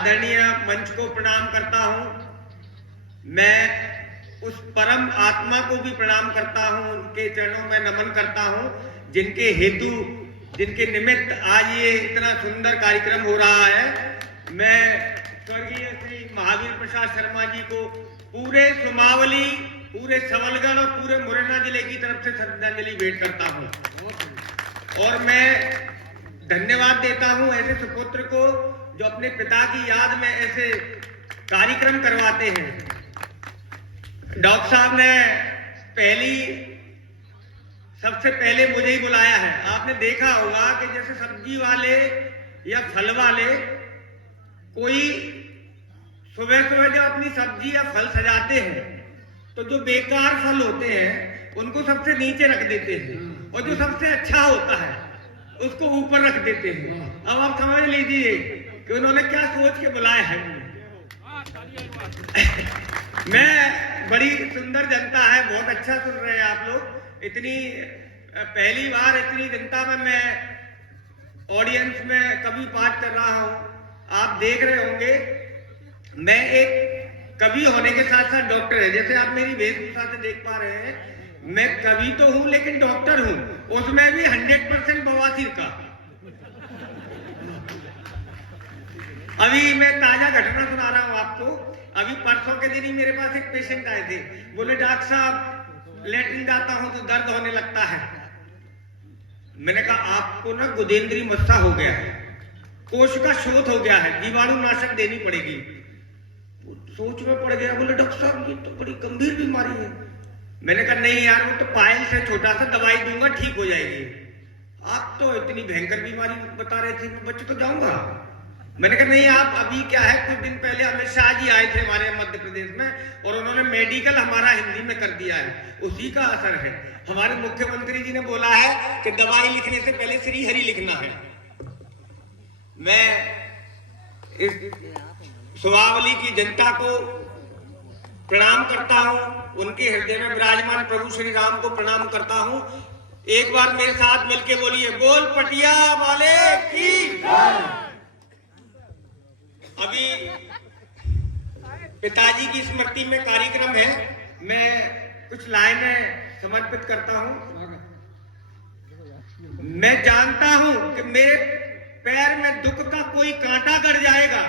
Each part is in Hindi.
आदरणीय मंच को प्रणाम करता हूं। मैं उस परम आत्मा को भी प्रणाम करता हूं, उनके चरणों में नमन करता हूं जिनके हेतु, जिनके निमित्त आज ये इतना सुंदर कार्यक्रम हो रहा है। मैं स्वर्गीय श्री महावीर प्रसाद शर्मा जी को पूरे सुमावली, पूरे सबलगढ़ और पूरे मुरैना जिले की तरफ से श्रद्धांजलि भेंट करता हूं और मैं धन्यवाद देता हूं ऐसे सुपुत्र को जो अपने पिता की याद में ऐसे कार्यक्रम करवाते हैं। डॉक्टर साहब ने सबसे पहले मुझे ही बुलाया है। आपने देखा होगा कि जैसे सब्जी वाले या फल वाले कोई सुबह सुबह जब अपनी सब्जी या फल सजाते हैं तो जो बेकार फल होते हैं उनको सबसे नीचे रख देते हैं और जो सबसे अच्छा होता है उसको ऊपर रख देते हैं। अब आप समझ लीजिए कि उन्होंने क्या सोच के बुलाया है। मैं बड़ी सुंदर जनता है, बहुत अच्छा सुन रहे हैं आप लोग। इतनी पहली बार इतनी जनता में मैं ऑडियंस में कवि पाठ कर रहा हूं। आप देख रहे होंगे मैं एक कवि होने के साथ साथ डॉक्टर है। जैसे आप मेरी वेशभूषा से देख पा रहे हैं, मैं कवि तो हूं लेकिन डॉक्टर हूं, उसमें भी 100% बवासीर का। अभी मैं ताजा घटना सुना रहा हूं आपको। अभी परसों के दिन ही मेरे पास एक पेशेंट आए थे, बोले डॉक्टर साहब लेटरिन जाता हूं तो दर्द होने लगता है। मैंने कहा आपको ना गुदेंद्री मस्सा हो गया है, कोश का शोथ हो गया है, जीवाणु नाशक देनी पड़ेगी। सोच में पड़ गया, बोले डॉक्टर साहब ये तो बड़ी गंभीर बीमारी है। मैंने कहा नहीं यार, वो तो पायल से छोटा सा दवाई दूंगा ठीक हो जाएगी। आप तो इतनी भयंकर बीमारी बता रहे थे, बच्चे तो जाऊंगा। मैंने कहा नहीं, आप अभी क्या है, कुछ दिन पहले अमित शाह जी आए थे हमारे मध्य प्रदेश में और उन्होंने मेडिकल हमारा हिंदी में कर दिया है, उसी का असर है। हमारे मुख्यमंत्री जी ने बोला है कि दवाई लिखने से पहले श्री हरि लिखना है। मैं इस सुमावली की जनता को प्रणाम करता हूं, उनके हृदय में विराजमान प्रभु श्री राम को प्रणाम करता हूं। एक बार मेरे साथ मिलके बोलिए, बोल पटिया वाले की। अभी पिताजी की स्मृति में कार्यक्रम है, मैं कुछ लाइनें समर्पित करता हूं। मैं जानता हूं कि मेरे पैर में दुख का कोई कांटा गड़ जाएगा,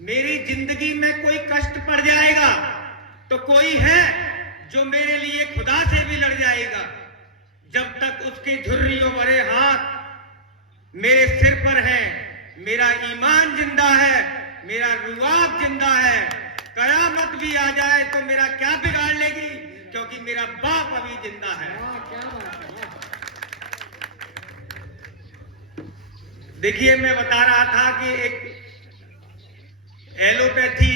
मेरी जिंदगी में कोई कष्ट पड़ जाएगा तो कोई है जो मेरे लिए खुदा से भी लड़ जाएगा। जब तक उसके झुर्रियों भरे हाथ मेरे सिर पर है, मेरा ईमान जिंदा है, मेरा रुआब जिंदा है। कयामत भी आ जाए तो मेरा क्या बिगाड़ लेगी, क्योंकि मेरा बाप अभी जिंदा है। देखिए, मैं बता रहा था कि एक एलोपैथी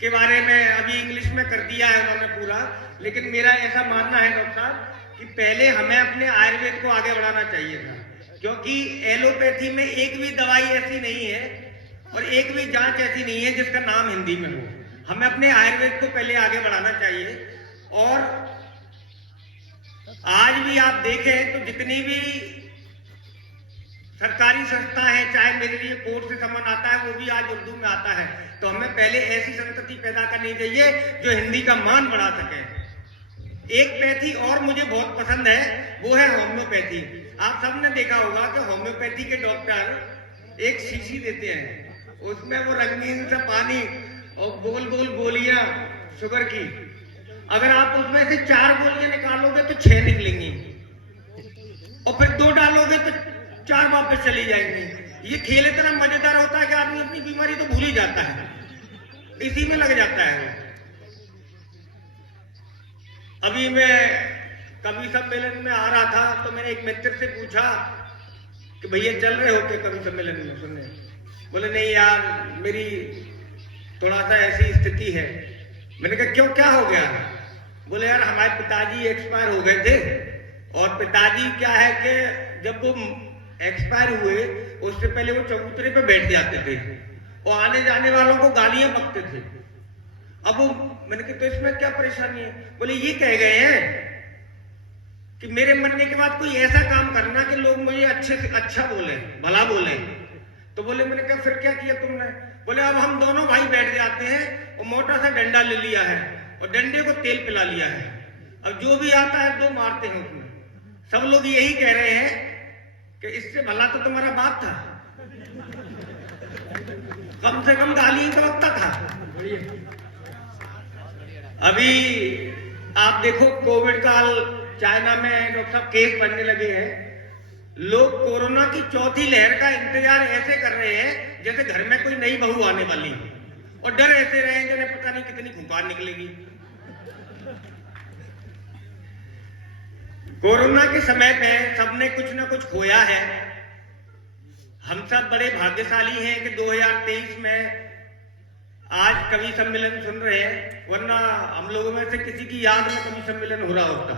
के बारे में अभी इंग्लिश में कर दिया है उन्होंने पूरा, लेकिन मेरा ऐसा मानना है डॉक्टर साहब कि पहले हमें अपने आयुर्वेद को आगे बढ़ाना चाहिए था, क्योंकि एलोपैथी में एक भी दवाई ऐसी नहीं है और एक भी जांच ऐसी नहीं है जिसका नाम हिंदी में हो। हमें अपने आयुर्वेद को पहले आगे बढ़ाना चाहिए। और आज भी आप देखें तो जितनी भी सरकारी संस्था है, चाहे मेरे लिए कोर्ट से सम्मान आता है, वो भी आज उर्दू में आता है। तो हमें पहले ऐसी संस्कृति पैदा करनी चाहिए जो हिंदी का मान बढ़ा सके। एक पैथी और मुझे बहुत पसंद है, वो है होम्योपैथी। आप सबने देखा होगा कि होम्योपैथी के डॉक्टर एक शीशी देते हैं, उसमें वो रंगीन सा पानी और गोल गोल गोलियां शुगर की। अगर आप उसमें से 4 गोलियां निकालोगे तो 6 निकलेंगी और फिर 2 डालोगे तो 4 वापस चली जाएंगी। ये खेल इतना मजेदार होता है कि आदमी अपनी बीमारी तो भूल ही जाता है, इसी में लग जाता है। अभी मैं कवि सम्मेलन में आ रहा था तो मैंने एक मित्र से पूछा कि भैया चल रहे हो क्या कवि सम्मेलन में सुनने? बोले नहीं यार, मेरी थोड़ा सा ऐसी स्थिति है। मैंने कहा क्यों, क्या हो गया? बोले यार हमारे पिताजी एक्सपायर हो गए थे और पिताजी क्या है कि जब वो एक्सपायर हुए उससे पहले वो चबूतरे पे बैठ जाते थे और आने जाने वालों को गालियां बकते थे। अब वो, मैंने कहा तो इसमें क्या परेशानी है? बोले ये कह गए हैं कि मेरे मरने के बाद कोई ऐसा काम करना कि लोग मुझे अच्छे से अच्छा बोले, भला बोले। तो बोले, मैंने कहा फिर क्या किया तुमने? बोले, अब हम दोनों भाई बैठ जाते हैं और मोटा सा डंडा ले लिया है और डंडे को तेल पिला लिया है, अब जो भी आता है दो मारते हैं उसमें। सब लोग यही कह रहे हैं कि इससे भला तो तुम्हारा बाप था, कम से कम गाली ही तो लगता था। अभी आप देखो कोविड काल, चाइना में डॉक्टर साहब केस बढ़ने लगे हैं। लोग कोरोना की चौथी लहर का इंतजार ऐसे कर रहे हैं जैसे घर में कोई नई बहू आने वाली है, और डर ऐसे रहे हैं जैसे पता नहीं कितनी खुंखार निकलेगी। कोरोना के समय में सबने कुछ ना कुछ खोया है। हम सब बड़े भाग्यशाली हैं कि 2023 में आज कवि सम्मेलन सुन रहे हैं, वरना हम लोगों में से किसी की याद में कवि सम्मेलन हो रहा होता।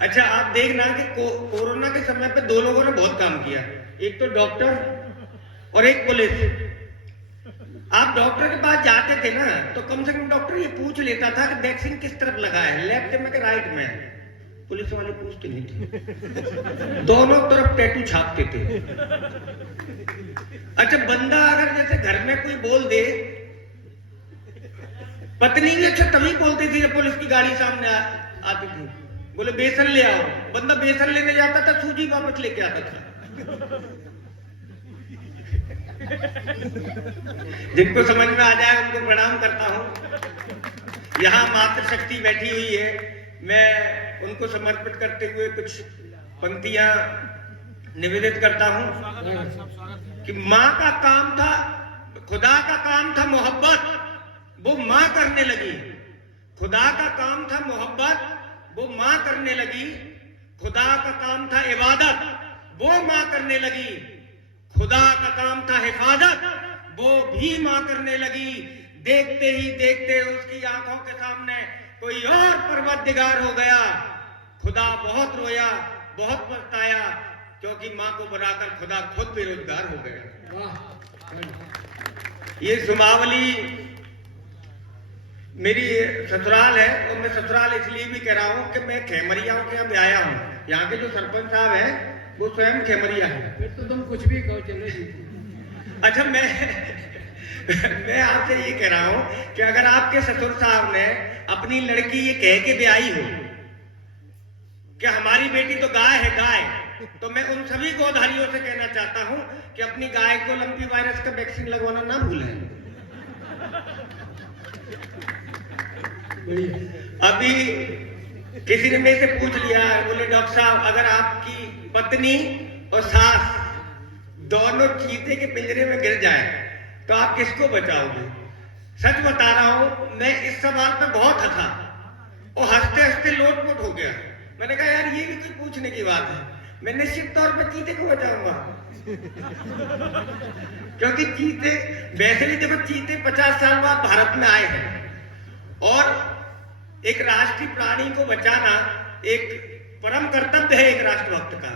अच्छा, आप देखना कि कोरोना के समय पे दो लोगों ने बहुत काम किया, एक तो डॉक्टर और एक पुलिस। आप डॉक्टर के पास जाते थे ना, तो कम से कम डॉक्टर ये पूछ लेता था कि वैक्सीन किस तरफ लगा है, लेफ्ट में कि राइट में। पुलिस वाले पूछते नहीं थे, दोनों तरफ टैटू छापते थे। अच्छा, बंदा अगर जैसे घर में कोई बोल दे, पत्नी भी अच्छा तभी बोलती थी जब पुलिस की गाड़ी सामने आती थी, बोले बेसन ले आओ, बंदा बेसन लेने जाता था, सूजी वापस लेके आता था। जिनको समझ में आ जाए उनको प्रणाम करता हूं। यहाँ मातृशक्ति बैठी हुई है, मैं उनको समर्पित करते हुए कुछ पंक्तियां निवेदित करता हूं कि माँ का काम था, खुदा का काम था मोहब्बत, वो माँ करने लगी। खुदा का काम था मोहब्बत, वो माँ करने लगी। खुदा का काम था इबादत, वो माँ करने लगी। खुदा का काम था हिफाजत, वो भी माँ करने लगी। देखते ही देखते उसकी आंखों के सामने कोई और परवरदिगार हो गया। खुदा बहुत रोया, बहुत पछताया, क्योंकि माँ को बनाकर खुदा खुद बेरोजगार हो गया। ये सुमावली मेरी ससुराल है, और मैं ससुराल इसलिए भी कह रहा हूँ कि मैं खेमरियाओं के यहाँ आया हूँ। यहाँ के जो सरपंच साहब हैं वो स्वयं खेमरिया है। फिर तो तुम कुछ भी कहो, चलो जी। अच्छा, मैं आपसे ये कह रहा हूँ कि अगर आपके ससुर साहब ने अपनी लड़की ये कह के ब्याही हो कि हमारी बेटी तो गाय है गाय, तो मैं उन सभी गोधारियों से कहना चाहता हूँ कि अपनी गाय को लंपी वायरस का वैक्सीन लगवाना ना भूलें। अभी किसी ने मेरे से पूछ लिया, बोले डॉक्टर साहब अगर आपकी पत्नी और सास दोनों चीते के पिंजरे में गिर जाए तो आप किसको बचाओगे? सच बता रहा हूं, मैं इस सवाल पे बहुत हंसा और हंसते हंसते लोटपोट हो गया। मैंने कहा यार ये भी कोई पूछने की बात है, मैं निश्चित तौर पर चीते को बचाऊंगा। क्योंकि चीते वैसे भी देखो, चीते 50 साल बाद भारत में आए हैं, और एक राष्ट्रीय प्राणी को बचाना एक परम कर्तव्य है एक राष्ट्रभक्त का।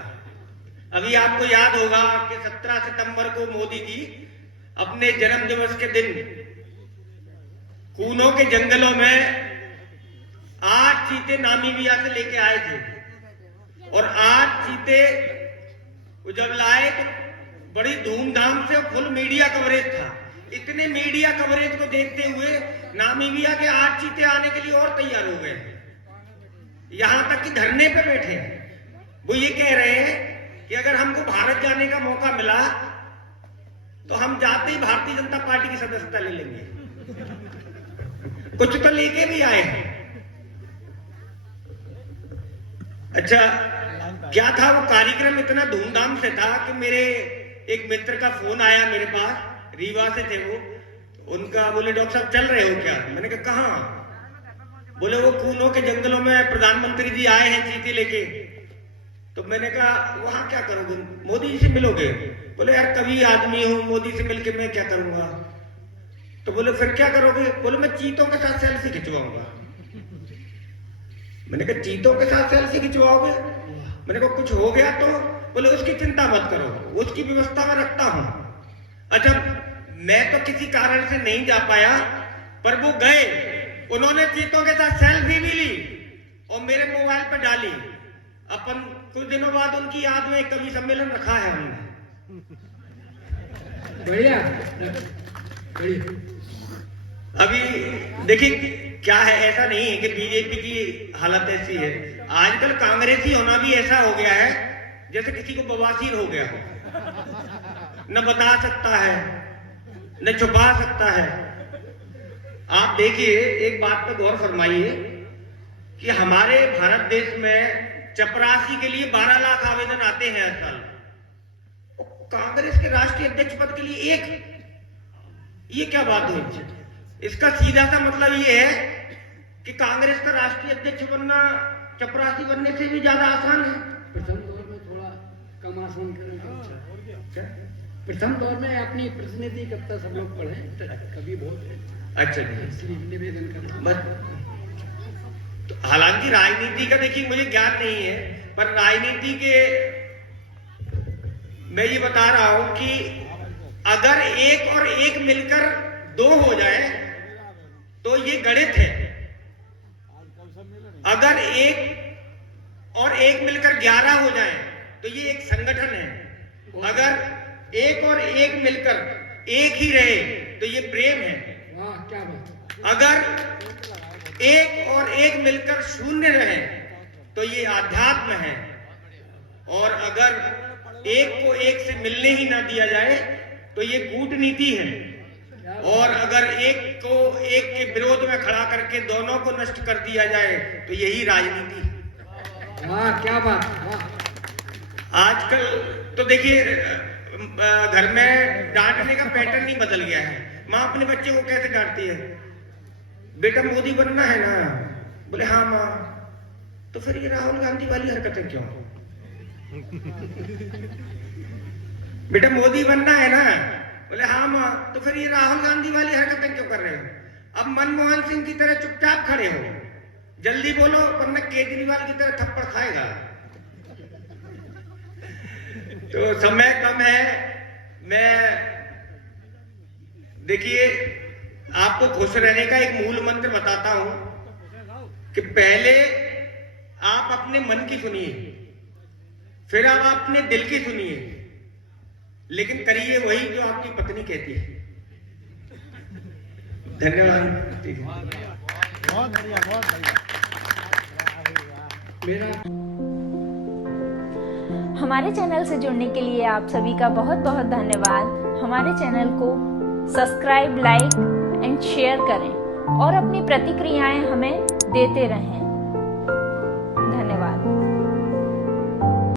अभी आपको याद होगा कि 17 सितंबर को मोदी जी अपने जन्म दिवस के दिन कूनो के जंगलों में 8 चीते नामीबिया से लेके आए थे, और 8 चीते जब लाए तो बड़ी धूमधाम से फुल मीडिया कवरेज था। इतने मीडिया कवरेज को देखते हुए नामीबिया के 8 चीते आने के लिए और तैयार हो गए, यहां तक कि धरने पे बैठे। वो ये कह रहे हैं कि अगर हमको भारत जाने का मौका मिला तो हम जाते ही भारतीय जनता पार्टी की सदस्यता ले लेंगे। कुछ तो लेके भी आए हैं। अच्छा, क्या था वो कार्यक्रम इतना धूमधाम से था कि मेरे एक मित्र का फोन आया मेरे पास, रीवा से थे वो। उनका बोले डॉक्टर साहब चल रहे हो क्या? मैंने कहा कहाँ? बोले वो कूनो के जंगलों में प्रधानमंत्री जी आए हैं चीते लेके। तो मैंने कहा वहां क्या करोगे? मोदी जी से मिलोगे? बोले यार कभी आदमी हूं, मोदी से मिलके मैं क्या करूंगा? तो बोले फिर क्या करोगे? बोले मैं चीतों के साथ सेल्फी खिंचवाऊंगा। मैंने कहा चीतों के साथ सेल्फी खिंचवाओगे? मैंने कहा कुछ हो गया तो? बोले उसकी चिंता मत करो, उसकी व्यवस्था मैं रखता हूं। अच्छा, मैं तो किसी कारण से नहीं जा पाया, पर वो गए, उन्होंने चीतों के साथ सेल्फी भी ली, और मेरे मोबाइल पर डाली। अपन कुछ दिनों बाद उनकी याद में एक कवि सम्मेलन रखा है हमने। बढ़िया बढ़िया। अभी देखिए क्या है, ऐसा नहीं है कि बीजेपी की हालत ऐसी है। आजकल कांग्रेसी होना भी ऐसा हो गया है जैसे किसी को बवासीर हो गया हो, न बता सकता है न छुपा सकता है। आप देखिए, एक बात पर गौर फरमाइए कि हमारे भारत देश में चपरासी के लिए 12 लाख आवेदन आते हैं हर साल। कांग्रेस के राष्ट्रीय अध्यक्ष पद के लिए एक, ये क्या बात हुई? इसका सीधा सा मतलब ये है कि कांग्रेस का राष्ट्रीय अध्यक्ष बनना चपरासी बनने से भी ज्यादा आसान है। प्रथम दौर में थोड़ा कम आसान करेंगे। प्रथम दौर में अपनी प्रतिनिधि कविता सब लोग पढ़े, कभी बहुत अच्छा इसलिए निवेदन कर बस। तो हालांकि राजनीति का देखिए मुझे ज्ञान नहीं है, पर राजनीति के मैं ये बता रहा हूं कि अगर एक और एक मिलकर 2 हो जाए तो ये गणित है। अगर एक और एक मिलकर 11 हो जाए तो ये एक संगठन है। अगर एक और एक मिलकर एक ही रहे तो ये प्रेम है। वाह क्या बात। अगर एक और एक मिलकर 0 रहे तो ये आध्यात्म है। और अगर एक को एक से मिलने ही ना दिया जाए तो ये कूटनीति है। और अगर एक को एक के विरोध में खड़ा करके दोनों को नष्ट कर दिया जाए तो यही राजनीति है। वाह क्या बात। वाह। आजकल तो देखिए घर में डांटने का पैटर्न ही बदल गया है। माँ अपने बच्चे को कैसे डांटती है? बेटा मोदी बनना है ना? बोले हाँ माँ। तो फिर ये राहुल गांधी वाली हरकतें क्यों? बेटा मोदी बनना है ना? बोले हाँ माँ। तो फिर ये राहुल गांधी वाली हरकतें क्यों कर रहे हो? अब मनमोहन सिंह की तरह चुपचाप खड़े हो, जल्दी बोलो वरना केजरीवाल की तरह थप्पड़ खाएगा। तो समय कम है। मैं देखिए आपको खुश रहने का एक मूल मंत्र बताता हूं कि पहले आप अपने मन की सुनिए, फिर आप अपने दिल की सुनिए, लेकिन करिए वही जो आपकी पत्नी कहती है। धन्यवाद। ठीक है। बहुत बढ़िया बहुत बढ़िया। मेरा हमारे चैनल से जुड़ने के लिए आप सभी का बहुत बहुत धन्यवाद। हमारे चैनल को सब्सक्राइब, लाइक एंड शेयर करें और अपनी प्रतिक्रियाएं हमें देते रहें।